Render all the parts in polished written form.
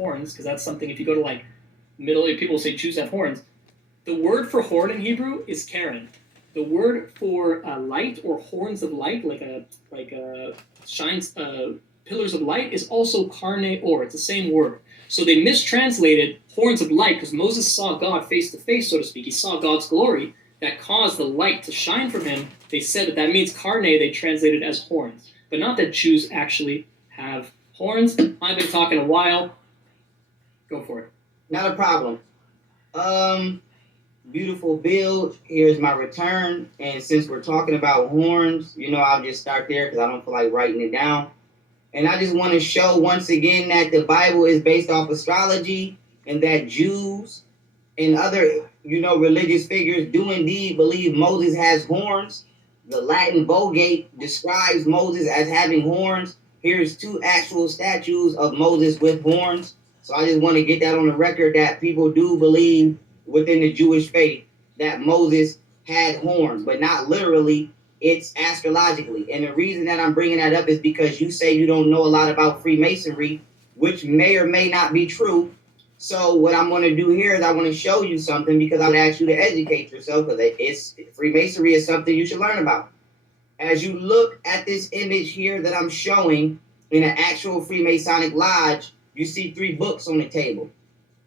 horns, because that's something, if you go to like people say Jews have horns. The word for horn in Hebrew is keren. The word for light or horns of light, like shines, pillars of light, is also karne or. It's the same word. So they mistranslated horns of light because Moses saw God face to face, so to speak. He saw God's glory that caused the light to shine from him. They said that means karne. They translated as horns, but not that Jews actually have horns. I've been talking a while. Go for it. Not a problem. Beautiful build. Here's my return. And since we're talking about horns, I'll just start there because I don't feel like writing it down. And I just want to show once again that the Bible is based off astrology and that Jews and other, religious figures do indeed believe Moses has horns. The Latin Vulgate describes Moses as having horns. Here's 2 actual statues of Moses with horns. So I just want to get that on the record that people do believe within the Jewish faith that Moses had horns, but not literally, it's astrologically. And the reason that I'm bringing that up is because you say you don't know a lot about Freemasonry, which may or may not be true. So what I'm going to do here is I want to show you something because I would ask you to educate yourself because Freemasonry is something you should learn about. As you look at this image here that I'm showing in an actual Freemasonic lodge, you see 3 books on the table.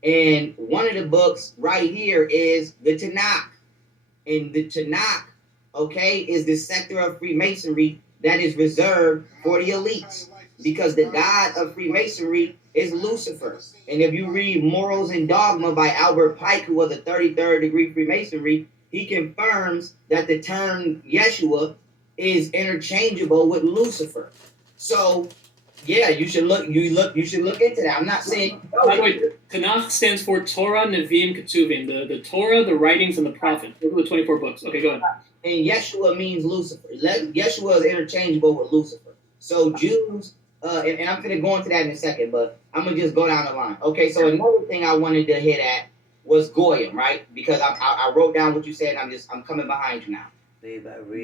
And one of the books right here is the Tanakh. And the Tanakh, is the sector of Freemasonry that is reserved for the elites. Because the god of Freemasonry is Lucifer. And if you read Morals and Dogma by Albert Pike, who was a 33rd degree Freemasonry, he confirms that the term Yeshua is interchangeable with Lucifer. So yeah, you should look into that. I'm not saying. By the way, Tanakh stands for Torah, Nevi'im, Ketuvim. The Torah, the writings, and the prophets. Those are the 24 books. Okay, go ahead. And Yeshua means Lucifer. Yeshua is interchangeable with Lucifer. So Jews, and I'm going to go into that in a second, but I'm going to just go down the line. Okay, so another thing I wanted to hit at was Goyim, right? Because I wrote down what you said. I'm coming behind you now.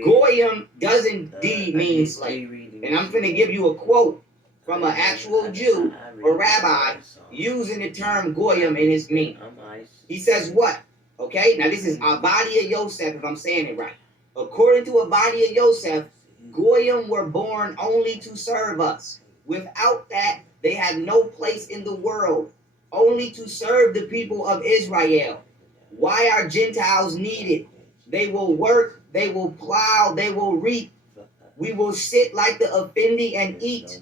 Goyim does indeed mean slave. And I'm going to give you a quote from an actual Jew or rabbi using the term Goyim in his meaning. He says what? Okay, now this is Avadia Yosef, if I'm saying it right. According to Avadia Yosef, Goyim were born only to serve us. Without that, they have no place in the world, only to serve the people of Israel. Why are Gentiles needed? They will work, they will plow, they will reap. We will sit like the Effendi and eat.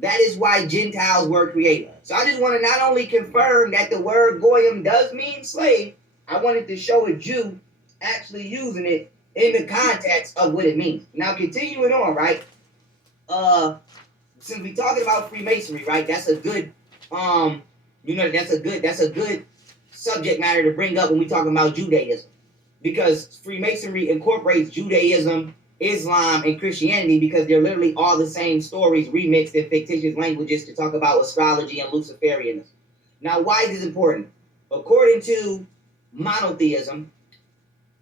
That is why Gentiles were created. So I just want to not only confirm that the word Goyim does mean slave, I wanted to show a Jew actually using it in the context of what it means. Now continuing on, right? Since we're talking about Freemasonry, right? That's a good, that's a good subject matter to bring up when we're talking about Judaism, because Freemasonry incorporates Judaism, Islam, and Christianity because they're literally all the same stories remixed in fictitious languages to talk about astrology and Luciferianism. Now, why is this important? According to monotheism,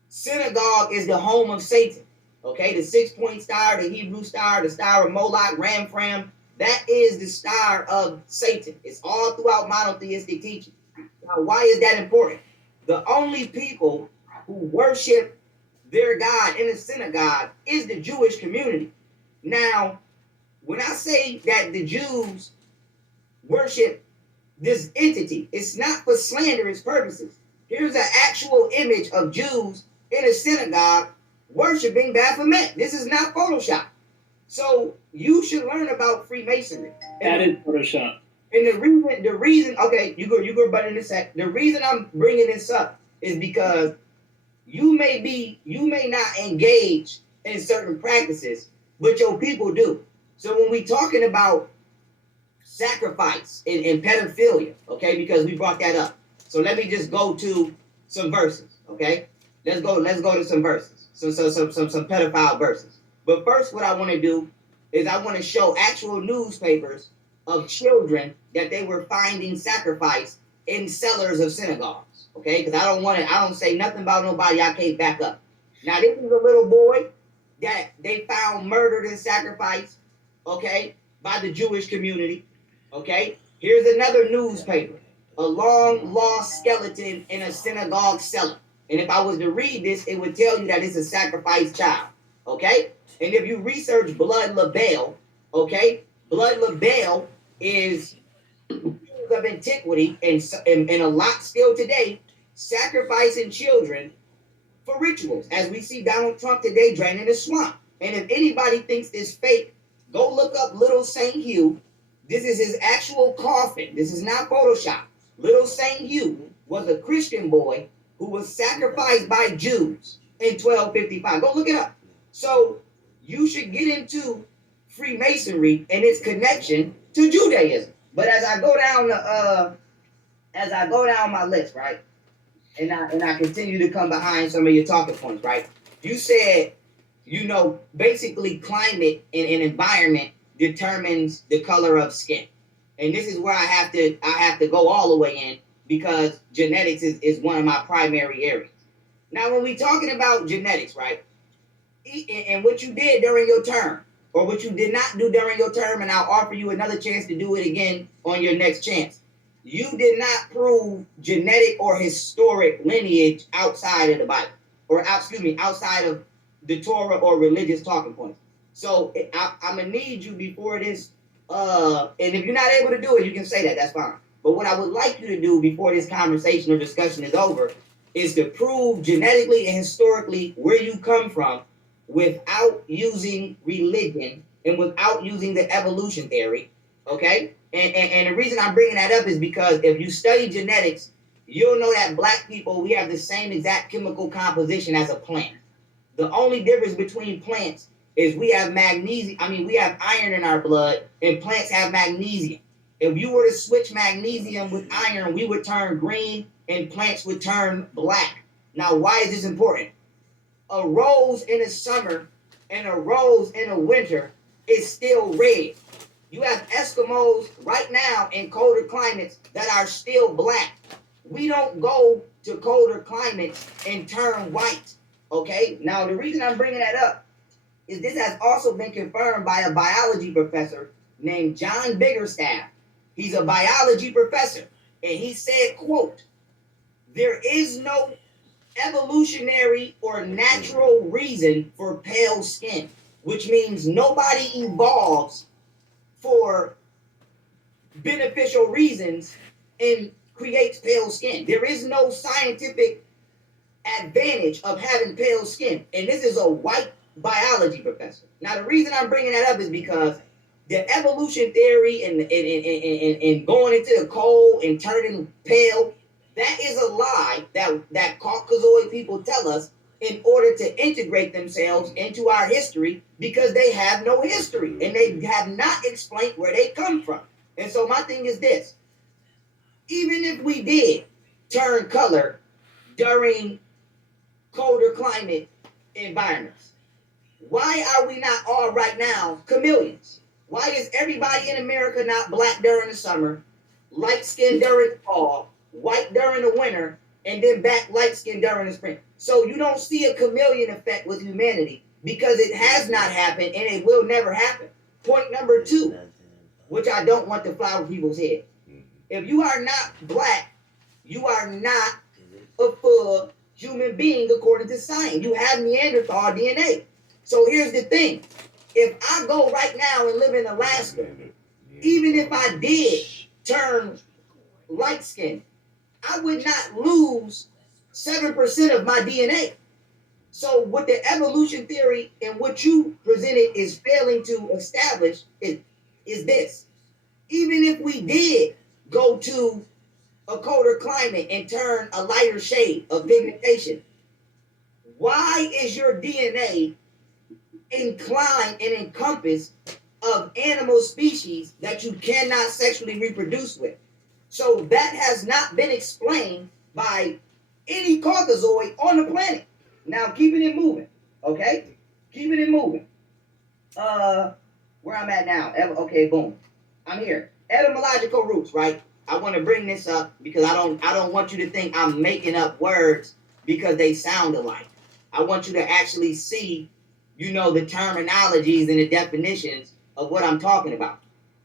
synagogue is the home of Satan. Okay, the 6-point star, the Hebrew star, the star of Moloch, Ramphram, that is the star of Satan. It's all throughout monotheistic teaching. Now, why is that important? The only people who worship their God in a synagogue is the Jewish community. Now, when I say that the Jews worship this entity, it's not for slanderous purposes. Here's an actual image of Jews in a synagogue worshiping Baphomet. This is not Photoshop. So you should learn about Freemasonry. That is Photoshop. And the reason, okay, you go better in a sec. The reason I'm bringing this up is because you may not engage in certain practices, but your people do. So when we talking about sacrifice and pedophilia, okay, because we brought that up. So let me just go to some verses, okay? Let's go to some verses, some pedophile verses. But first, what I want to do is I want to show actual newspapers of children that they were finding sacrificed in cellars of synagogues. Okay, because I don't say nothing about nobody I can't back up. Now, this is a little boy that they found murdered and sacrificed, okay, by the Jewish community, okay? Here's another newspaper. A long lost skeleton in a synagogue cellar. And if I was to read this, it would tell you that it's a sacrificed child. Okay? And if you research blood label, okay, blood label is of antiquity and a lot still today, sacrificing children for rituals. As we see Donald Trump today draining the swamp. And if anybody thinks this fake, go look up Little Saint Hugh. This is his actual coffin. This is not Photoshop. Little Saint Hugh was a Christian boy who was sacrificed by Jews in 1255. Go look it up. So you should get into Freemasonry and its connection to Judaism. But as I go down my list, right, and I continue to come behind some of your talking points, right? You said, basically climate and environment determines the color of skin. And this is where I have to go all the way in because genetics is one of my primary areas. Now, when we're talking about genetics, right, and what you did during your term, or what you did not do during your term, and I'll offer you another chance to do it again on your next chance. You did not prove genetic or historic lineage outside of the Bible, outside of the Torah or religious talking points. So I'm going to need you before this, and if you're not able to do it, you can say that, that's fine. But what I would like you to do before this conversation or discussion is over is to prove genetically and historically where you come from without using religion and without using the evolution theory, okay? And the reason I'm bringing that up is because if you study genetics, you'll know that black people, we have the same exact chemical composition as a plant. The only difference between plants is we have we have iron in our blood and plants have magnesium. If you were to switch magnesium with iron, we would turn green and plants would turn black. Now, why is this important? A rose in the summer and a rose in the winter is still red. You have Eskimos right now in colder climates that are still black. We don't go to colder climates and turn white, okay? Now, the reason I'm bringing that up is this has also been confirmed by a biology professor named John Biggerstaff. He's a biology professor, and he said, quote, "There is no evolutionary or natural reason for pale skin," which means nobody evolves for beneficial reasons and creates pale skin. There is no scientific advantage of having pale skin. And this is a white biology professor. Now, the reason I'm bringing that up is because the evolution theory and going into the cold and turning pale, that is a lie that Caucasoid people tell us in order to integrate themselves into our history because they have no history and they have not explained where they come from. And so my thing is this. Even if we did turn color during colder climate environments, why are we not all right now chameleons? Why is everybody in America not black during the summer, light skinned during the fall, white during the winter, and then back light skinned during the spring? So you don't see a chameleon effect with humanity because it has not happened and it will never happen. Point number 2, which I don't want to fly over people's head. If you are not black, you are not a full human being according to science. You have Neanderthal DNA. So here's the thing. If I go right now and live in Alaska, even if I did turn light skinned, I would not lose 7% of my DNA. So what the evolution theory and what you presented is failing to establish is this. Even if we did go to a colder climate and turn a lighter shade of pigmentation, why is your DNA inclined and encompassed of animal species that you cannot sexually reproduce with? So that has not been explained by any Caucasoid on the planet. Now, keeping it moving, okay? Keeping it moving. Where I'm at now. Okay, boom. I'm here. Etymological roots, right? I want to bring this up because I don't want you to think I'm making up words because they sound alike. I want you to actually see, the terminologies and the definitions of what I'm talking about.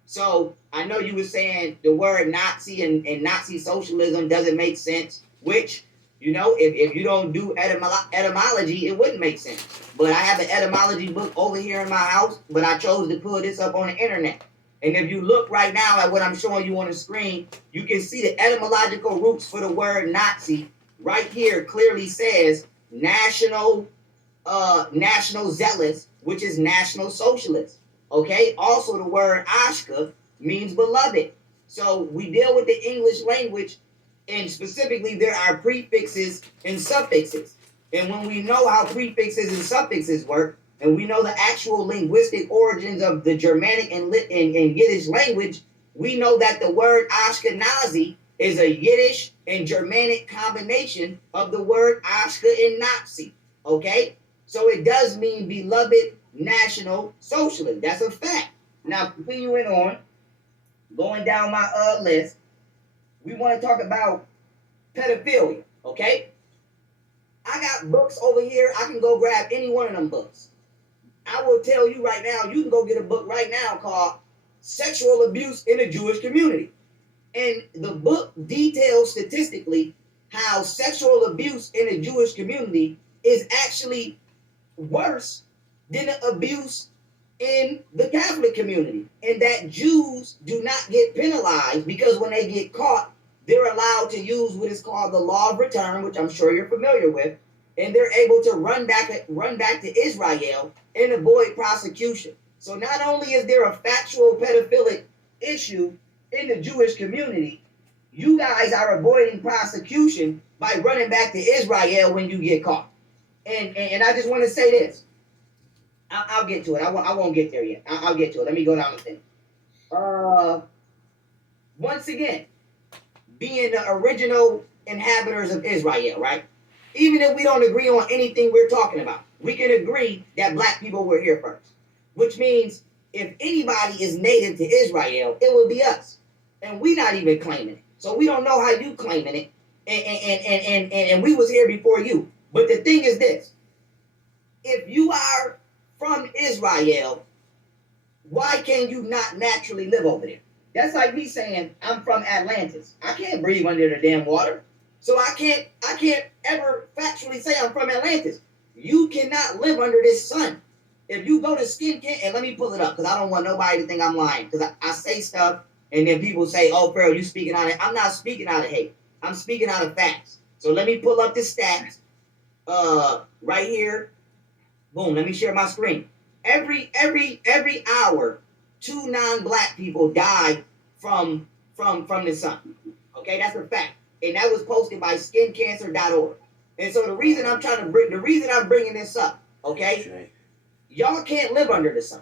So I know you were saying the word Nazi and Nazi socialism doesn't make sense, which, if you don't do etymology, it wouldn't make sense. But I have an etymology book over here in my house, but I chose to pull this up on the internet. And if you look right now at what I'm showing you on the screen, you can see the etymological roots for the word Nazi right here clearly says national zealous, which is national socialist. Okay. Also, the word Ashka means beloved. So we deal with the English language, and specifically there are prefixes and suffixes. And when we know how prefixes and suffixes work, and we know the actual linguistic origins of the Germanic and Yiddish language, we know that the word Ashkenazi is a Yiddish and Germanic combination of the word Ashka and Nazi. Okay? So it does mean beloved national socialist. That's a fact. Now, continuing on, going down my list, we want to talk about pedophilia, okay? I got books over here. I can go grab any one of them books. I will tell you right now, you can go get a book right now called Sexual Abuse in the Jewish Community. And the book details statistically how sexual abuse in the Jewish community is actually worse than the abuse in the Catholic community, and that Jews do not get penalized because when they get caught, they're allowed to use what is called the law of return, which I'm sure you're familiar with, and they're able to run back to Israel and avoid prosecution. So not only is there a factual pedophilic issue in the Jewish community, you guys are avoiding prosecution by running back to Israel when you get caught. And I just want to say this. I'll get to it. I won't get there yet. I'll get to it. Let me go down the thing. Once again, being the original inhabitants of Israel, right? Even if we don't agree on anything we're talking about, we can agree that black people were here first. Which means if anybody is native to Israel, it will be us. And we're not even claiming it. So we don't know how you claiming it. And we was here before you. But the thing is this. If you are from Israel, why can you not naturally live over there? That's like me saying I'm from Atlantis. I can't breathe under the damn water. So I can't ever factually say I'm from Atlantis. You cannot live under this sun. If you go to skin cancer, and let me pull it up because I don't want nobody to think I'm lying. Because I say stuff and then people say, oh, Pharaoh, you speaking out of, I'm not speaking out of hate. I'm speaking out of facts. So let me pull up the stats right here. Boom, let me share my screen. Every hour, 2 non-black people die from the sun. Okay, that's a fact. And that was posted by skincancer.org. And so the reason I'm bringing this up, okay? Y'all can't live under the sun.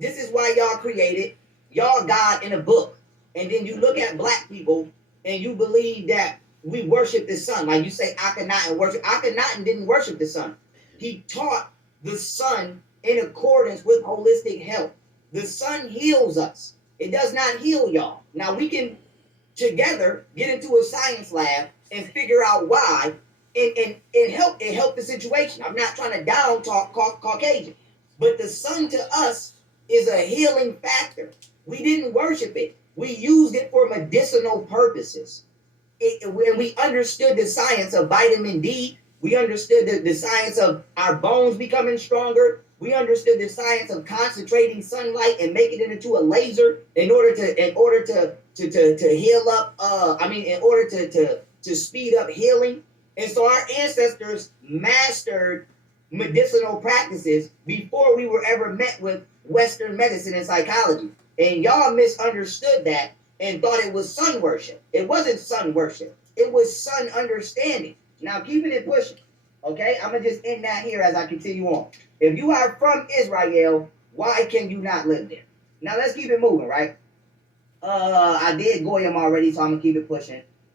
This is why y'all created y'all God in a book. And then you look at black people and you believe that we worship the sun. Like you say Akhenaten worship. Akhenaten didn't worship the sun. He taught the sun in accordance with holistic health. The sun heals us. It does not heal y'all. Now we can together get into a science lab and figure out why and help the situation. I'm not trying to down talk Caucasian, but the sun to us is a healing factor. We didn't worship it. We used it for medicinal purposes. When we understood the science of vitamin D, we understood the science of our bones becoming stronger. We understood the science of concentrating sunlight and making it into a laser in order to heal up. In order to speed up healing. And so our ancestors mastered medicinal practices before we were ever met with Western medicine and psychology. And y'all misunderstood that and thought it was sun worship. It wasn't sun worship. It was sun understanding. Now, keeping it pushing, okay? I'm going to just end that here as I continue on. If you are from Israel, why can you not live there? Now, let's keep it moving, right? I did Goyim already, so I'm going to keep it pushing.